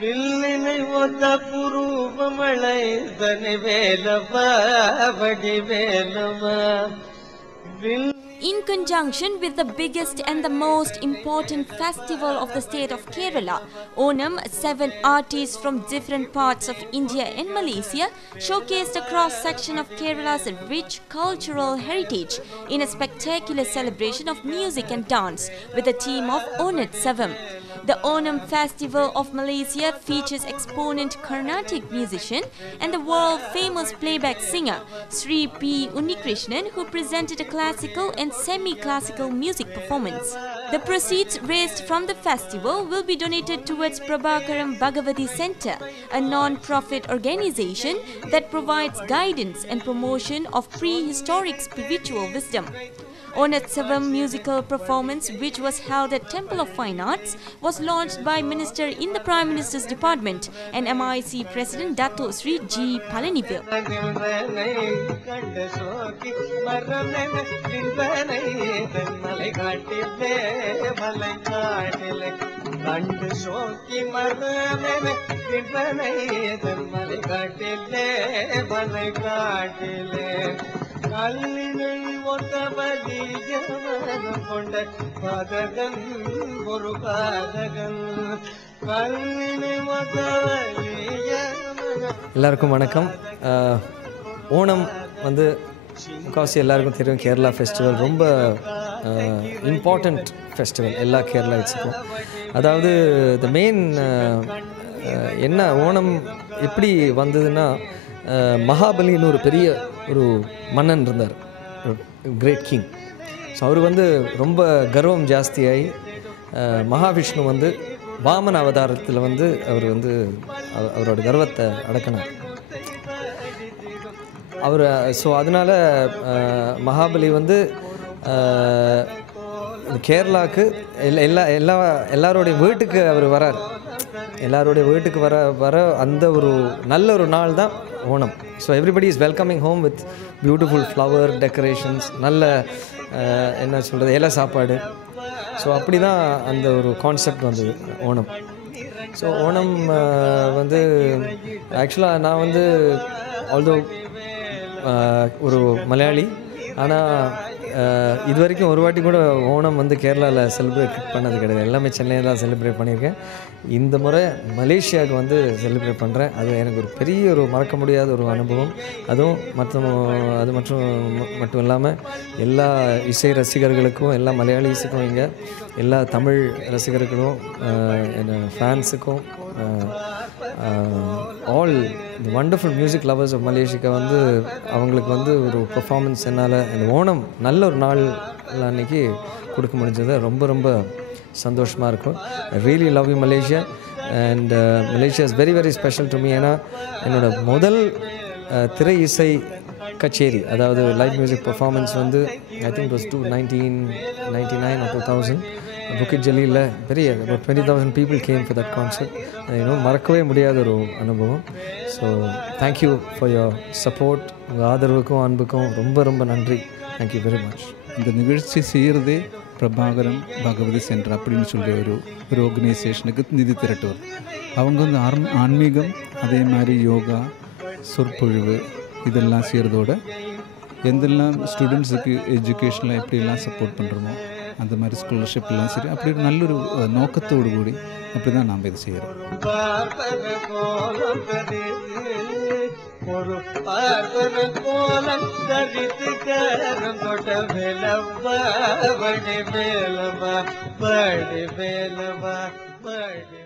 வில்லினை ஒத்த புரூபமழை தனி வேலவா வடிவேலவா In conjunction with the biggest and the most important festival of the state of Kerala, Onam, 7 artists from different parts of India and Malaysia showcased a cross-section of Kerala's rich cultural heritage in a spectacular celebration of music and dance with the theme of Onatsavam. The Onam Festival of Malaysia features exponent Carnatic musician and the world-famous playback singer Sri P. Unnikrishnan, who presented a classical and semi-classical music performance. The proceeds raised from the festival will be donated towards Prabhakaram Bhagavati Center, a non-profit organization that provides guidance and promotion of prehistoric spiritual wisdom. Onatsavam musical performance, which was held at Temple of Fine Arts, was launched by Minister in the Prime Minister's Department and MIC President Dato Sri G. Palanivil. கல்லினை ஒத்தபடி ஜவனம் கொண்ட பாதகன் ஒரு பாதகன் கல்லினை ஒத்தபடி எல்லாருக்கும் வணக்கம். ஓணம் வந்து முக்கால்வாசி எல்லாருக்கும் தெரியும். Kerala festival ரொம்ப important festival எல்லா கேரளாட்ஸுக்கும். அதாவது த மெயின் என்ன ஓணம் எப்படி வந்ததுன்னா, மகாபலின்னு ஒரு பெரிய ஒரு மன்னன் இருந்தார், கிரேட் கிங். ஸோ அவர் வந்து ரொம்ப கர்வம் ஜாஸ்தியாகி மகாவிஷ்ணு வந்து வாமன அவதாரத்தில் வந்து அவர் வந்து அவரோட கர்வத்தை அடக்கினார் அவர். ஸோ அதனால் மகாபலி வந்து கேரளாவுக்கு எல்லாரோடைய வீட்டுக்கு அவர் வரார். எல்லாரோடைய வீட்டுக்கு வர அந்த ஒரு நல்ல ஒரு நாள் தான் Onam. So everybody is welcoming home with beautiful flower decorations, நல்ல என்ன சொல்கிறது, இலை சாப்பாடு. ஸோ அப்படி தான் அந்த ஒரு கான்செப்ட் வந்தது ஓணம். ஸோ ஓணம் வந்து ஆக்சுவலாக நான் வந்து ஆல்தோ ஒரு மலையாளி, ஆனால் இது வரைக்கும் ஒரு வாட்டி கூட ஓணம் வந்து கேரளாவில் செலிப்ரேட் பண்ணது கிடையாது. எல்லாமே சென்னையில் தான் செலிப்ரேட் பண்ணியிருக்கேன். இந்த முறை மலேசியாவுக்கு வந்து செலிப்ரேட் பண்ணுறேன். அது எனக்கு ஒரு பெரிய ஒரு மறக்க முடியாத ஒரு அனுபவம். அதுவும் மட்டும் இல்லாமல் எல்லா இசை ரசிகர்களுக்கும், எல்லா மலையாளிஸுக்கும், இங்கே எல்லா தமிழ் ரசிகர்களுக்கும், ஃபேன்ஸுக்கும், all the wonderful music lovers of Malaysia வந்து அவங்களுக்கு வந்து ஒரு பர்ஃபார்மன்ஸ் என்னால் அந்த ஓணம் நல்ல ஒரு நாள் அன்றைக்கி கொடுக்க முடிஞ்சது. ரொம்ப ரொம்ப சந்தோஷமாக இருக்கும். I really love you Malaysia, and Malaysia is very very special to me. ஏன்னா என்னோடய முதல் திரை இசை கச்சேரி, அதாவது லைவ் மியூசிக் பர்ஃபார்மன்ஸ் வந்து ஐ திங்க் வாஸ் 1999 or 2000 புக்கிட் ஜெல்லியில் பெரிய about 20,000 people came for that concert. இன்னும் மறக்கவே முடியாத ஒரு அனுபவம். So thank you for your support. உங்கள் ஆதரவுக்கும் அன்புக்கும் ரொம்ப ரொம்ப நன்றி. Thank you very much. இந்த நிகழ்ச்சி செய்கிறதே பிரபாகரம் பகவதி சென்டர் அப்படின்னு சொல்கிற ஒரு ஆர்கனைசேஷனுக்கு நிதி திரட்டுவது. அவங்க வந்து ஆன்மீகம், அதே மாதிரி யோகா, சொற்பொழிவு இதெல்லாம் செய்கிறதோட எந்தெல்லாம் ஸ்டூடெண்ட்ஸுக்கு எஜுகேஷனில் எப்படியெல்லாம் சப்போர்ட் பண்ணுறோமோ அந்த மாதிரி ஸ்காலர்ஷிப்லாம் சரி, அப்படி ஒரு நல்லொரு நோக்கத்தோடு கூடி அப்படி தான் நாம் இதை செய்கிறோம். ஒரு கோலம் தரித்து கரம் தொட்ட வேலவா வடி வேலவா வடி வேலவா வடி